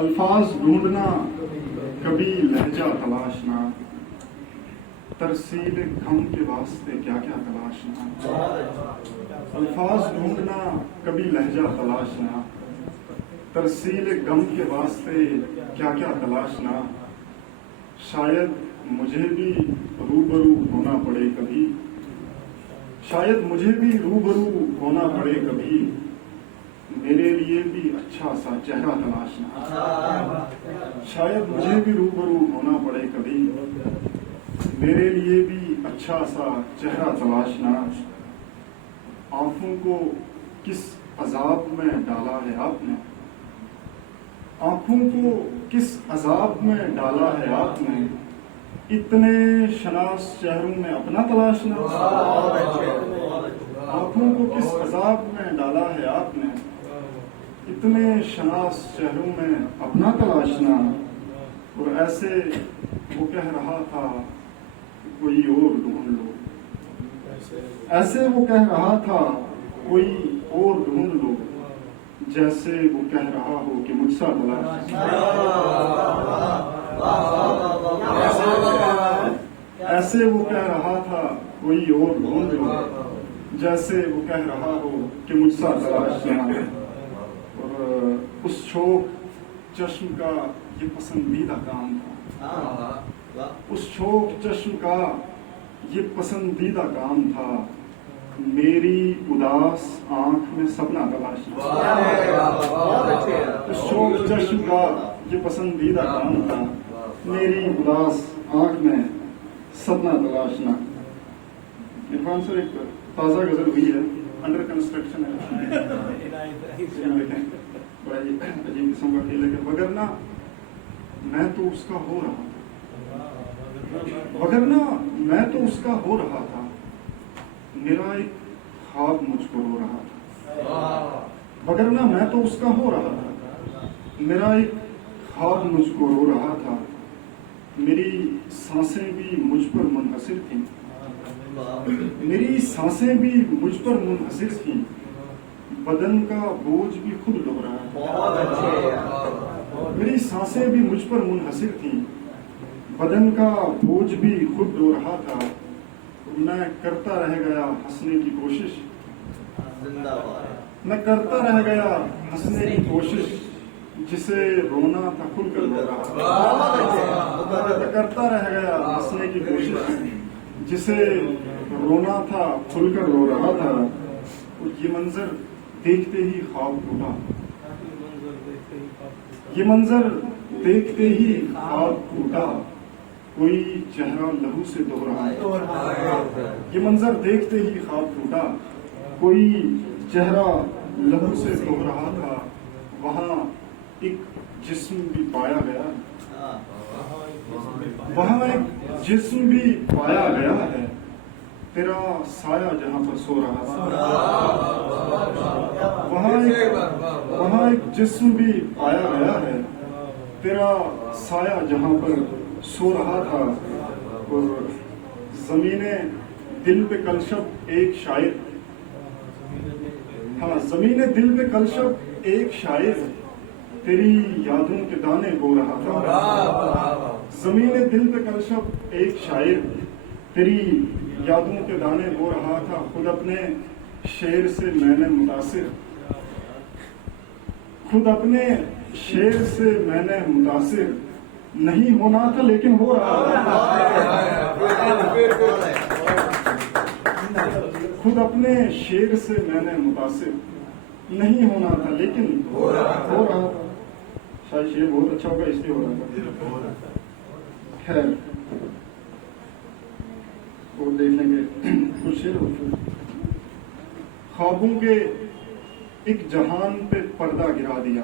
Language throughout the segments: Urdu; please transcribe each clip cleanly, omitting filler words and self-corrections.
الفاظ ڈھونڈنا کبھی لہجہ تلاشنا، ترسیل غم کے واسطے کیا کیا تلاشنا۔ الفاظ ڈھونڈنا کبھی لہجہ تلاشنا، ترسیل غم کے واسطے کیا کیا تلاشنا۔ شاید مجھے بھی روبرو ہونا پڑے کبھی، شاید مجھے بھی روبرو ہونا پڑے کبھی، میرے لیے بھی اچھا سا چہرہ تلاشنا۔ شاید مجھے بھی روبرو ہونا پڑے کبھی، میرے لیے بھی اچھا سا چہرہ تلاشنا۔ آنکھوں کو کس عذاب میں ڈالا ہے آپ نے، آنکھوں کو کس عذاب میں ڈالا ہے آپ نے، اتنے شناس چہروں میں اپنا تلاشنا۔ آنکھوں کو کس عذاب میں ڈالا ہے آپ نے، اتنے شناس چہروں میں اپنا تلاشنا۔ اور ایسے وہ کہہ رہا تھا کوئی اور ڈھونڈ لو، ایسے وہ کہہ رہا تھا کوئی اور ڈھونڈ لو، جیسے وہ کہہ رہا ہو کہ مجھ سا تلاشنا۔ ایسے وہ کہہ رہا تھا کوئی اور ڈھونڈ لو، جیسے وہ کہہ رہا ہو کہ مجھ سا تلاشنا۔ اور اس شوق چشم کا یہ پسندیدہ کام تھا، اس شوق چشم کا یہ پسندیدہ کام تھا، میری اداس آنکھ میں سپنا تلاشنا۔ اس شوق چشم کا یہ پسندیدہ کام تھا، میری اداس آنکھ میں سپنا تلاشنا۔ عرفان سر ایک تازہ غزل ہوئی ہے، انڈر کنسٹرکشن ہے، بڑا عجیب قسم کا کھیل ہے کہ وگرنہ میں تو اس کا ہو رہا تھا، وگرنہ میں تو اس کا ہو رہا تھا، میرا ایک خواب مجھ کو رو رہا تھا۔ وگرنہ میں تو اس کا ہو رہا تھا، میرا ایک خواب مجھ کو رو رہا تھا، میری سانسیں بھی مجھ پر منحصر تھیں، میری سانسیں بھی مجھ پر منحصر تھیں، بدن کا بوجھ بھی خود ڈو رہا تھا۔ میری سانسیں بھی مجھ پر منحصر تھیں، بدن کا بوجھ بھی خود ڈو رہا تھا، میں کرتا رہ گیا ہنسنے کی کوشش، میں کرتا رہ گیا ہنسنے کی کوشش، جسے رونا تھا کھل کر رو رہا تھا۔ میں کرتا رہ گیا ہنسنے کی کوشش، جسے رونا تھا کھل کر رو رہا تھا۔ اور یہ منظر دیکھتے ہی خواب ٹوٹا، یہ منظر دیکھتے ہی خواب ٹوٹا، کوئی چہرہ لہو سے دھو رہا تھا۔ یہ منظر دیکھتے ہی خواب ٹوٹا، کوئی چہرہ لہو سے دھو رہا تھا، وہاں ایک جسم بھی پایا گیا، وہاں ایک جسم بھی پایا گیا ہے، تیرا سایہ جہاں پر سو رہا تھا۔ وہاں ایک جسم بھی پایا گیا ہے، تیرا سایہ جہاں پر سو رہا تھا۔ اور زمین دل پہ کلشب ایک شاعر، ہاں زمین دل پہ کلشب ایک شاعر، تیری یادوں کے دانے بو رہا تھا۔ زمین دل پہ کلشب ایک شاعر، تیری یادوں کے دانے بو رہا تھا، خود اپنے شعر سے میں نے متاثر، خود اپنے شعر سے میں نے متاثر، نہیں ہونا تھا لیکن ہو رہا تھا۔ خود اپنے شعر سے میں نے متاثر، نہیں ہونا تھا لیکن ہو رہا تھا۔ شاید شعر بہت اچھا ہوگا اس لیے ہو رہا تھا۔ خیر اور دیکھ لیں گے کچھ شعر۔ خوابوں کے ایک جہان پہ پردہ گرا دیا،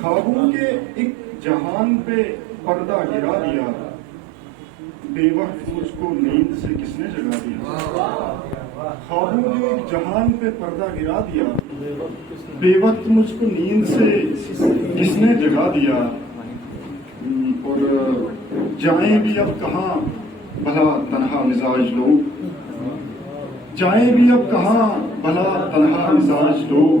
خوابوں کے ایک جہان پہ پردہ گرا دیا، بے وقت مجھ کو نیند سے کس نے جگا دیا۔ خوابوں کے ایک جہان پہ پردہ گرا دیا، بے وقت مجھ کو نیند سے کس نے جگا دیا۔ اور جائیں بھی اب کہاں بھلا تنہا مزاج لوگ، جائیں بھی اب کہاں بھلا تنہا مزاج لوگ،